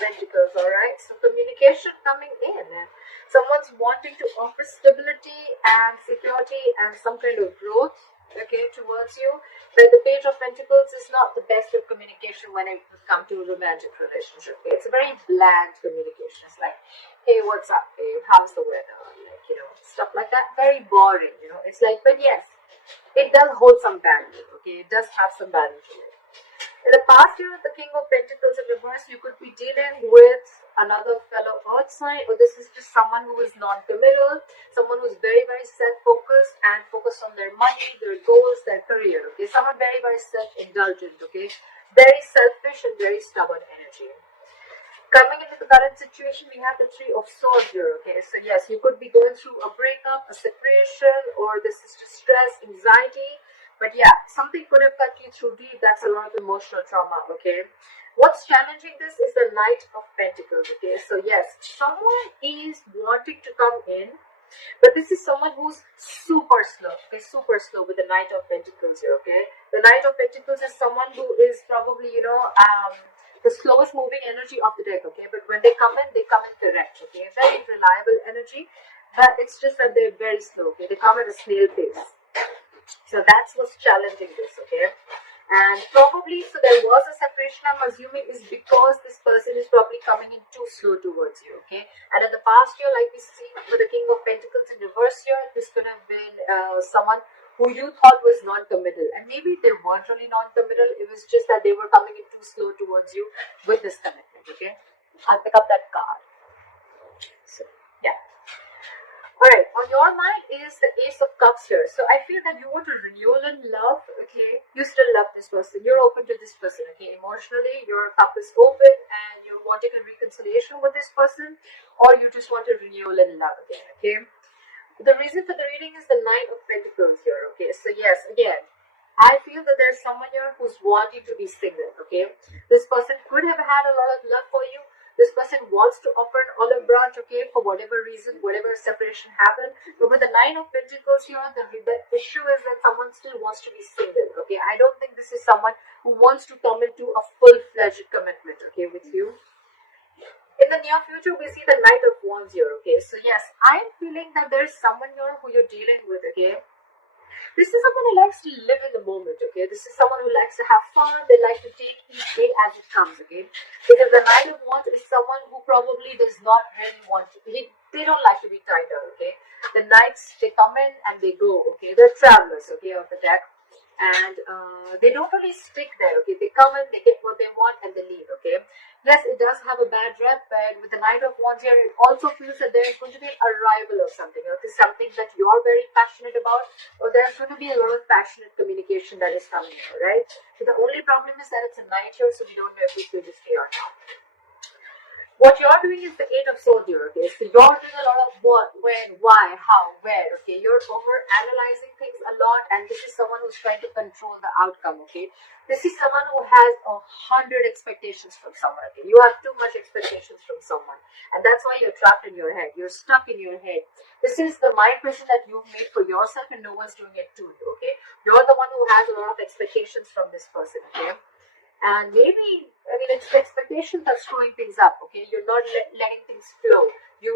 Pentacles, alright? So communication coming in. Someone's wanting to offer stability and security and some kind of growth, okay, towards you. But the Page of Pentacles is not the best of communication when it comes to a romantic relationship. Okay? It's a very bland communication. It's like, hey, what's up, babe? How's the weather? Like, stuff like that. Very boring, It's like, but yes, it does hold some value, okay? It does have some value to it. In the past year, the King of Pentacles in reverse, you could be dealing with another fellow earth sign, or this is just someone who is non-committal, someone who's very, very self-focused and focused on their money, their goals, their career, okay? Someone very, very self-indulgent, okay? Very selfish and very stubborn energy. Coming into the current situation, we have the Three of Swords here, okay? So yes, you could be going through a breakup, a separation, or this is just stress, anxiety. But yeah, something could have cut you through deep. That's a lot of emotional trauma, okay? What's challenging this is the Knight of Pentacles, okay? So yes, someone is wanting to come in, but this is someone who's super slow, okay? Super slow with the Knight of Pentacles here, okay? The Knight of Pentacles is someone who is probably, the slowest moving energy of the deck, okay? But when they come in correct, okay? Very reliable energy, but it's just that they're very slow, okay? They come at a snail pace. So that's what's challenging this, okay? And probably, so there was a separation, I'm assuming, is because this person is probably coming in too slow towards you, okay? And in the past year, like we see with the King of Pentacles in reverse here, this could have been someone who you thought was non-committal. And maybe they weren't really non-committal, it was just that they were coming in too slow towards you with this commitment, okay? I'll pick up that card. So, yeah. Alright, on your mind is the Ace of Cups here. So I feel that you want a renewal in love, okay? You still love this person. You're open to this person, okay? Emotionally, your cup is open and you're wanting a reconciliation with this person, or you just want a renewal in love again, okay? The reason for the reading is the Nine of Pentacles here, okay? So yes, again, I feel that there's someone here who's wanting to be single, okay? This person could have had a lot of love for you. This person wants to offer an olive branch, okay, for whatever reason, whatever separation happened. But with the Nine of Pentacles here, the issue is that someone still wants to be single, okay? I don't think this is someone who wants to come into a full-fledged commitment, okay, with you. In the near future, we see the Knight of Wands here, okay? So yes, I'm feeling that there's someone here who you're dealing with, okay? This is someone who likes to live in the moment, okay? This is someone who likes to have fun. They like to take each day as it comes, okay? Because the Knight of Wands is someone who probably does not really want to, they don't like to be tied down, okay? The Knights, they come in and they go, okay? They're travelers, okay, of the deck. And they don't really stick there, okay? They come in, they get what they want, and they leave, okay? Yes, it does have a bad rep, but with the Knight of Wands here, it also feels that there is going to be an arrival of something, okay? Something that you're very passionate about, or there's going to be a lot of passionate communication that is coming in, right? So the only problem is that it's a night here, so we don't know if it's going to stay or not. What you're doing is the Eight of Swords here, okay? So you're doing a lot of what, when, why, how, where, okay? You're over-analyzing things a lot, and this is someone who's trying to control the outcome, okay? This is someone who has 100 expectations from someone, okay? You have too much expectations from someone, and that's why you're trapped in your head. You're stuck in your head. This is the mind prison that you've made for yourself, and no one's doing it to you, okay? You're the one who has a lot of expectations from this person, okay? And maybe, I mean, it's the expectations that's screwing things up, okay? You're not letting things flow. You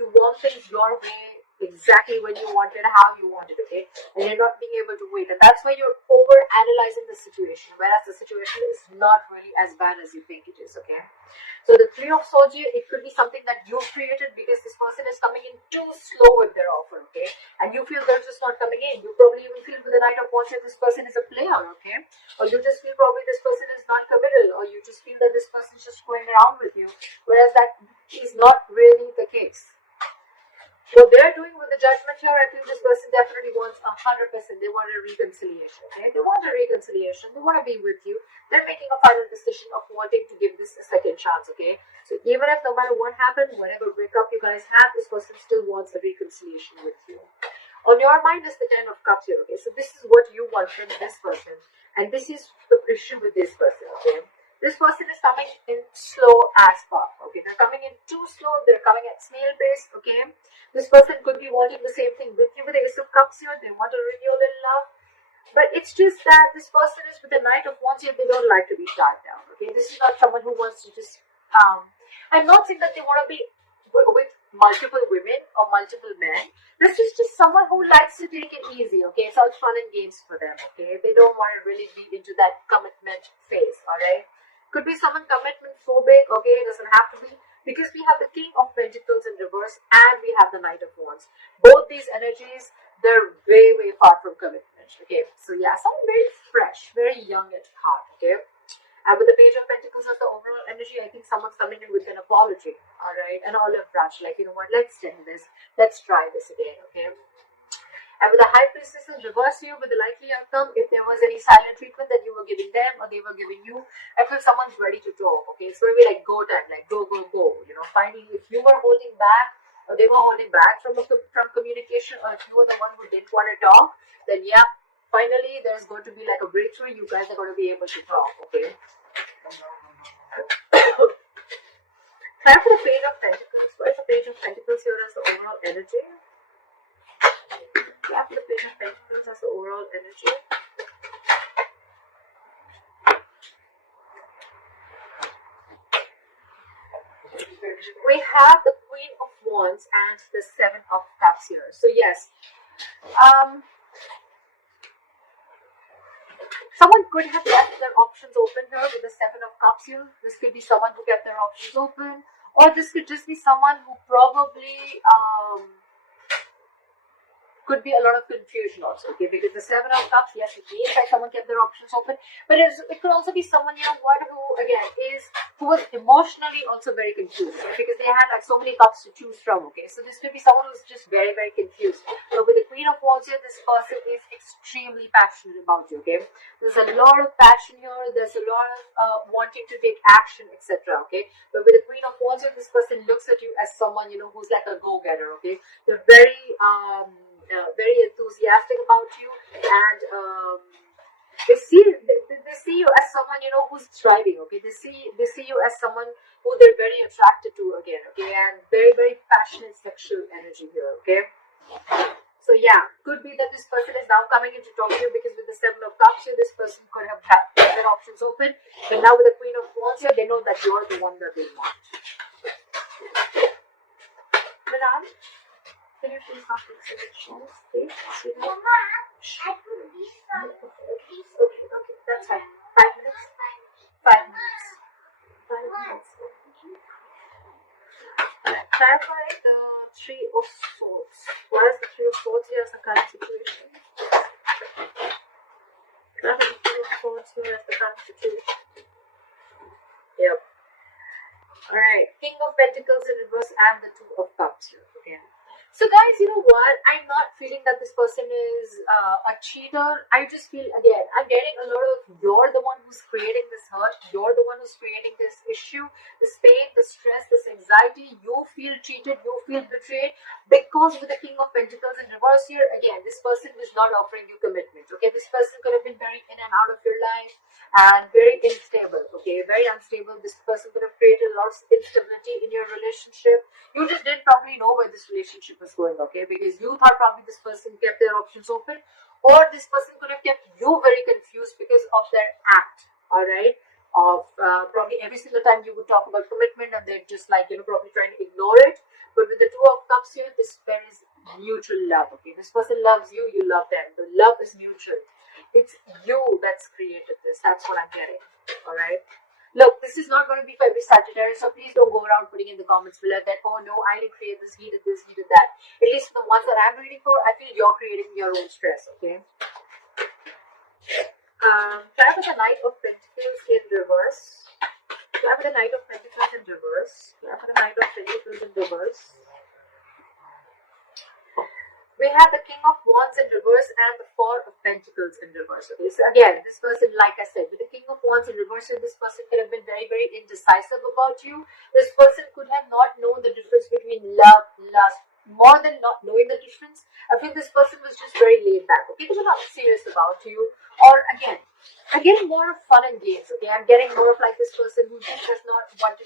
want things your way, exactly when you want it, how you want it, okay? And you're not being able to wait. And that's why you're over-analyzing the situation, whereas the situation is not really as bad as you think it is, okay? So the Three of Swords here, it could be something that you created because this person is coming in too slow with their offer, okay? And you feel they're just not coming in. You probably even feel with the Knight of Wands that this person is a player, okay? Or you just feel probably this person is non-committal, or you just feel that this person is just going around with you, whereas that is not really the case. What they're doing with the Judgment here, I feel this person definitely wants 100%. They want a reconciliation, okay? They want a reconciliation. They want to be with you. They're making a final decision of wanting to give this a second chance, okay? So even if no matter what happened, whatever breakup you guys have, this person still wants a reconciliation with you. On your mind is the Ten of Cups here, okay? So this is what you want from this person. And this is the issue with this person, okay? This person is coming in slow as fuck, okay? They're coming in too slow. They're coming at snail pace, okay? This person could be wanting the same thing with you with the Ace of Cups here. They want a renewal in love. But it's just that this person is with the Knight of Wands here. They don't like to be tied down, okay? This is not someone who wants to just I'm not saying that they want to be with multiple women or multiple men. This is just someone who likes to take it easy, okay? It's all fun and games for them, okay? They don't want to really be into that commitment phase, alright? Could be someone commitment phobic, okay? It doesn't have to be. Because we have the King of Pentacles in reverse and we have the Knight of Wands. Both these energies, they're way, way far from commitment, okay? So yeah, someone very fresh, very young at heart, okay? And with the Page of Pentacles as the overall energy, I think someone's coming in with an apology, all right? An olive branch, like, you know what, let's end this. Let's try this again, okay? And with the High Priestess in reverse here, with the likely outcome, if there was any silent treatment that you were giving them or they were giving you, I feel someone's ready to talk, okay? It's going to be like go time, like go, go, go. You know, finally, if you were holding back or they were holding back from communication, or if you were the one who didn't want to talk, then yeah, finally, there's going to be like a breakthrough. You guys are going to be able to talk, okay? Try for the Page of Pentacles. What is the Page of Pentacles here as the overall energy? Try for the Page of Pentacles as the overall energy. We have the Queen of Wands and the Seven of Cups here. So yes, someone could have left their options open here with the Seven of Cups here. This could be someone who kept their options open, or this could just be someone who probably could be a lot of confusion also, okay? Because the Seven of Cups, yes, it means like someone kept their options open, but it could also be someone, you know what, who again who was emotionally also very confused, right? Because they had like so many cups to choose from, okay? So this could be someone who's just very, very confused. But with the Queen of Wands here, this person is extremely passionate about you, okay? There's a lot of passion here, there's a lot of wanting to take action, etc., okay? But with the Queen of Wands here, this person looks at you as someone, you know, who's like a go-getter, okay? They're very very enthusiastic about you, and they see you as someone, you know, who's thriving, okay? They see you as someone who they're very attracted to again, okay? And very, very passionate sexual energy here, okay? So yeah, could be that this person is now coming in to talk to you, because with the Seven of Cups here, this person could have had their options open, but now with the Queen of Wands here, they know that you're the one that they want. Milan, can you please not take selections, please? Mama, I put this on. Okay, that's fine. 5 minutes? 5 minutes. 5 minutes. Alright, clarify the Three of Swords. What is the Three of Swords here as the current situation? Clarify the Three of Swords here as the current situation. Yep. Alright, King of Pentacles in reverse and the Two of Cups here again. So guys, you know what? I'm not feeling that this person is a cheater. I just feel, again, I'm getting a lot of, you're the one who's creating this hurt. You're the one who's creating this issue, this pain, this stress, this anxiety. You feel cheated. You feel betrayed. Because with the King of Pentacles in reverse here, again, this person was not offering you commitment. Okay, this person could have been very in and out of your life and very unstable. Okay, very unstable. This person could have created a lot of instability in your relationship. You just didn't probably know where this relationship was going, okay? Because you thought probably this person kept their options open, or this person could have kept you very confused because of their act, all right? Of probably every single time you would talk about commitment, and they're just like, you know, probably trying to ignore it. But with the Two of Cups here, there is mutual love, okay? This person loves you, you love them. The love is mutual. It's you that's created this. That's what I'm getting, all right? Look, this is not going to be for every Sagittarius, so please don't go around putting in the comments below that, oh no, I didn't create this, he did that. At least the ones that I'm reading for, I feel you're creating your own stress, okay? Try with the Knight of Pentacles in reverse. Try with the Knight of Pentacles in reverse. Try with the Knight of Pentacles in reverse. We have the King of Wands in reverse and the Four of Pentacles in reverse. Okay, so again, this person, like I said, with the King of Wands in reverse, this person could have been very, very indecisive about you. This person could have not known the difference between love, lust. More than not knowing the difference, I feel this person was just very laid back. Okay, they were not serious about you. Or again, I'm getting more of fun and games. Okay, I'm getting more of like this person who just does not want to.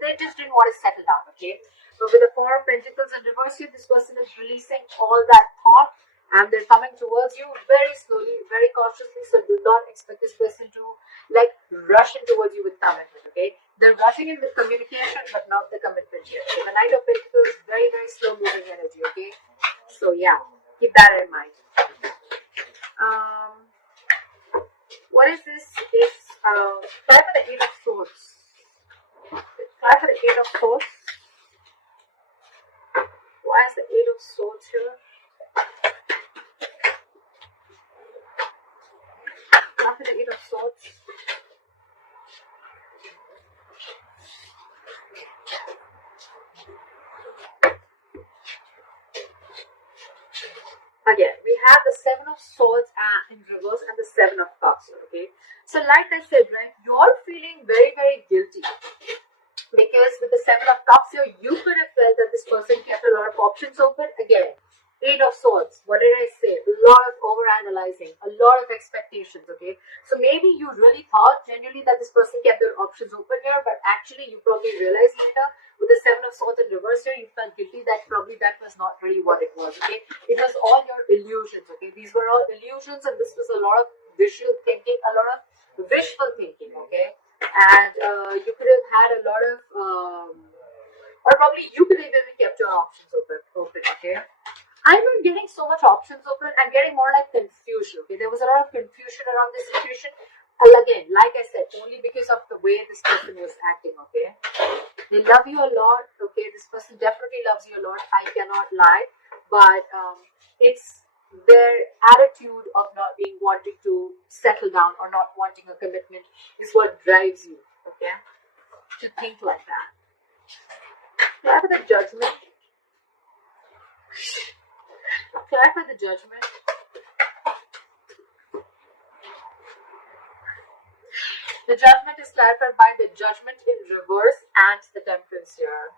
They just didn't want to settle down. Okay. But with the Four of Pentacles in reverse here, this person is releasing all that thought, and they're coming towards you very slowly, very cautiously. So do not expect this person to like rush in towards you with commitment. Okay, they're rushing in with communication, but not the commitment here. So the Knight of Pentacles is very, very slow moving energy. Okay, so yeah, keep that in mind. What is this? It's try for the Eight of Swords. Try for the Eight of Swords. Why is the Eight of Swords here? Try for the Eight of Swords. Again, we have the Seven of Swords in reverse and the Seven of Cups. Okay, so like I said, right, you're feeling very, very guilty because with the Seven of Cups here, you could have felt that this person kept a lot of options open. Again, Eight of Swords. What did I say? A lot of overanalyzing, a lot of expectations. Okay, so maybe you really thought genuinely that this person kept their options open here, but actually you probably realized later with the Seven of Swords in reverse here, you felt guilty that probably that was not really what it was. Okay, it was all your illusions. Okay, these were all illusions, and this was a lot of visual thinking, a lot of wishful thinking. Okay, and you could have had a lot of or probably you could have even kept your options open. Okay, I'm not getting so much options open. I'm getting more like confusion. Okay, there was a lot of confusion around this situation. And again, like I said, only because of the way this person was acting. Okay, they love you a lot. Okay, this person definitely loves you a lot. I cannot lie, but it's their attitude of not being wanting to settle down or not wanting a commitment is what drives you. Okay, to think like that. Try for the Judgment. Try for the Judgment. The Judgment is clarified by the Judgment in reverse and the Temperance here.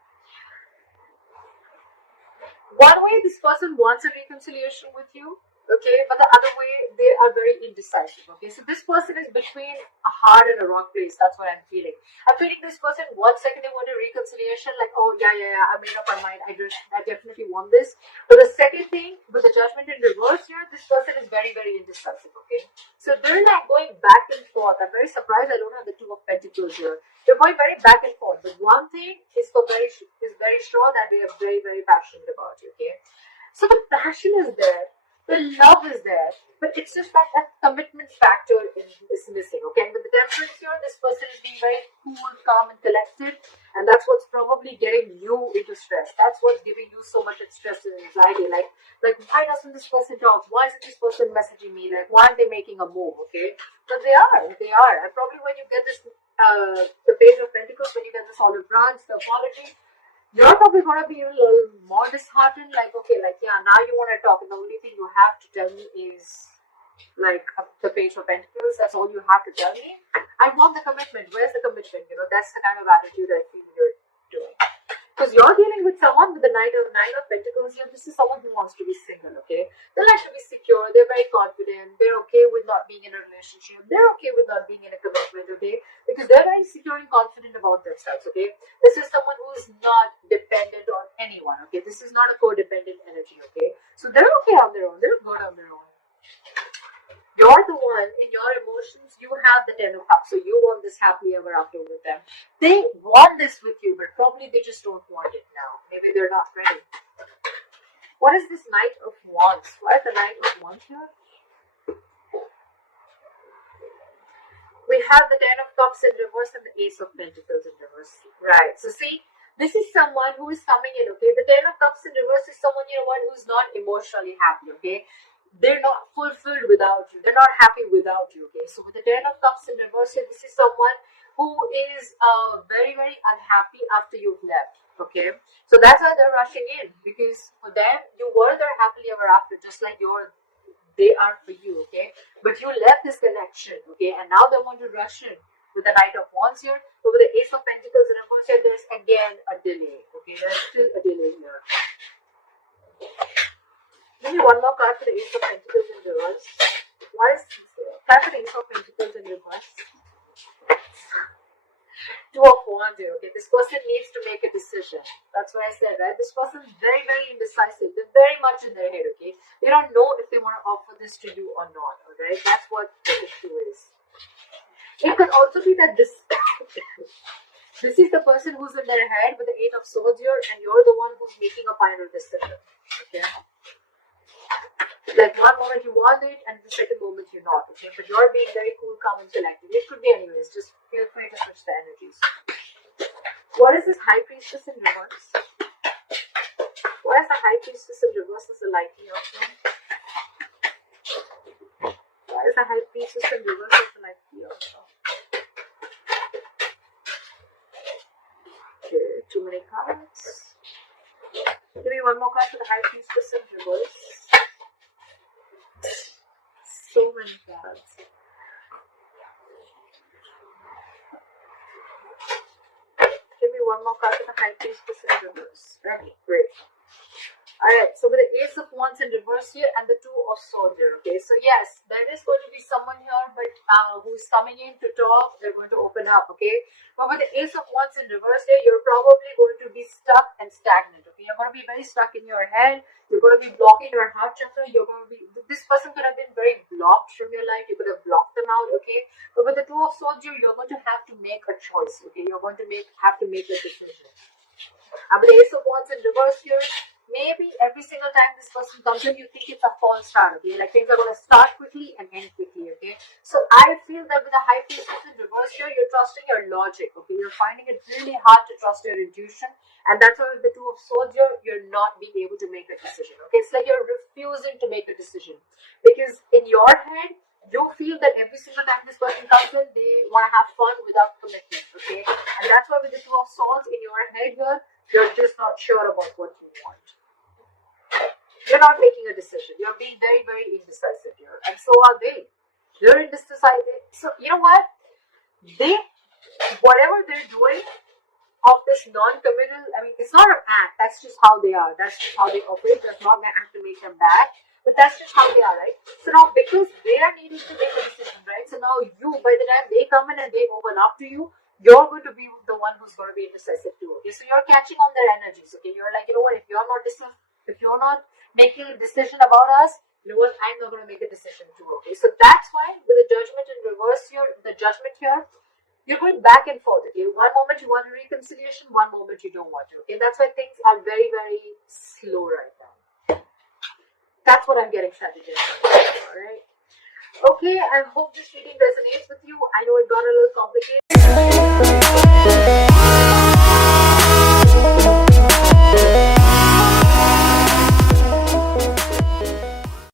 One way this person wants a reconciliation with you, okay, but the other way they are very indecisive. Okay, so this person is between a hard and a rock place. That's what I'm feeling. I'm feeling this person 1 second they want a reconciliation, like, oh yeah, I made up my mind, I definitely want this. But the second thing, with the Judgment in reverse here, this person is very, very indecisive. Okay, so they're like going back and forth. I'm very surprised I don't have the Two of Pentacles here. They're going very back and forth. But one thing is very sure that they are very, very passionate about you. Okay, so the passion is there, the love is there, but it's just that commitment factor is missing. Okay, and with the Temperance here, this person is being very cool, calm, and collected, and that's what's probably getting you into stress. That's what's giving you so much stress and anxiety. Like why doesn't this person talk? Why isn't this person messaging me? Like, why aren't they making a move? Okay, but they are, and probably when you get this the Page of Pentacles, when you get this olive branch, the apology, you're probably going to be a little more disheartened, like, okay, like, yeah, now you want to talk, and the only thing you have to tell me is, like, the Page of Pentacles. That's all you have to tell me. I want the commitment. Where's the commitment? You know, that's the kind of attitude I feel you're doing. Because you're dealing with someone with the Nine of Pentacles here. This is someone who wants to be single, okay? They like to be secure. They're very confident. They're okay with not being in a relationship. They're okay with not being in a commitment, okay? Because they're very secure and confident about themselves, okay? This is someone who is not dependent on anyone, okay? This is not a codependent energy, okay? So they're okay on their own. They're good on their own. You're the one, in your emotions, you have the Ten of Cups, so you want this happily ever after with them. They want this with you, but probably they just don't want it now. Maybe they're not ready. What is this Knight of Wands? Why is the Knight of Wands here? We have the Ten of Cups in reverse and the Ace of Pentacles in reverse. Right, so see, this is someone who is coming in, okay? The Ten of Cups in reverse is someone, you know what, who's not emotionally happy, okay? They're not fulfilled without you. They're not happy without you, okay? So with the Ten of Cups in reverse here, this is someone who is very, very unhappy after you've left, okay? So that's why they're rushing in, because for them, you were there happily ever after, just like they are for you, okay? But you left this connection, okay? And now they want to rush in with the Knight of Wands here. But with the Ace of Pentacles in reverse here, there's again a delay, okay? There's still a delay here. Give me one more card for the Ace of Pentacles in reverse. Why is this here? Card for the Ace of Pentacles in reverse. Two of Wands here, okay? This person needs to make a decision. That's what I said, right? This person is very, very indecisive. They're very much in their head, okay? They don't know if they want to offer this to you or not, alright? That's what the issue is. It could also be that this is the person who's in their head with the Eight of Swords here, and you're the one who's making a final decision, okay? Like one moment you want it, and the second moment you're not, okay? But you're being very cool, calm, and collected. It could be anyways. Just feel free to switch the energies. What is this High Priestess in reverse? What is the High Priestess in reverse as a light here? Why is the High Priestess in reverse as a light here? Okay, too many cards. Give me one more card for the High Priestess in reverse. So many cards. Give me one more card for the High Priestess in reverse. Okay, great. Alright, so with the Ace of Wands in reverse here and the Two of Swords here, okay? So yes, there is going to be someone here but who's coming in to talk. They're going to open up, okay? But with the Ace of Wands in reverse here, you're probably going to be stuck and stagnant, okay? You're going to be very stuck in your head. You're going to be blocking your heart chakra. You're going to be, this person could have been very blocked from your life. You could have blocked them out, okay? But with the Two of Swords here, you're going to have to make a choice, okay? You're going to have to make a decision. And with the Ace of Wands in reverse here, maybe every single time this person comes in, you think it's a false start, okay? Like things are going to start quickly and end quickly, okay? So I feel that with the High Priestess in reverse here, you're trusting your logic, okay? You're finding it really hard to trust your intuition. And that's why with the Two of Swords here, you're not being able to make a decision, okay? It's like you're refusing to make a decision. Because in your head, you feel that every single time this person comes in, they want to have fun without commitment, okay? And that's why with the Two of Swords in your head here, you're just not sure about what you want. You're not making a decision. You're being very, very indecisive here. And so are they. They're indecisive. So, you know what? Whatever they're doing of this non-committal, I mean, it's not an act. That's just how they are. That's just how they operate. That's not an act to make them bad. But that's just how they are, right? So now, because they are needing to make a decision, right? So now you, by the time they come in and they open up to you, you're going to be the one who's going to be indecisive too, okay? So you're catching on their energies, okay? You're like, you know what, if you're not making a decision about us, you know what, I'm not going to make a decision too, okay? So that's why with the Judgment in reverse here, the Judgment here, you're going back and forth, okay? One moment you want a reconciliation, one moment you don't want to, okay? That's why things are very, very slow right now. That's what I'm getting, Sagittarius, alright? Okay, I hope this reading resonates with you. I know it got a little complicated.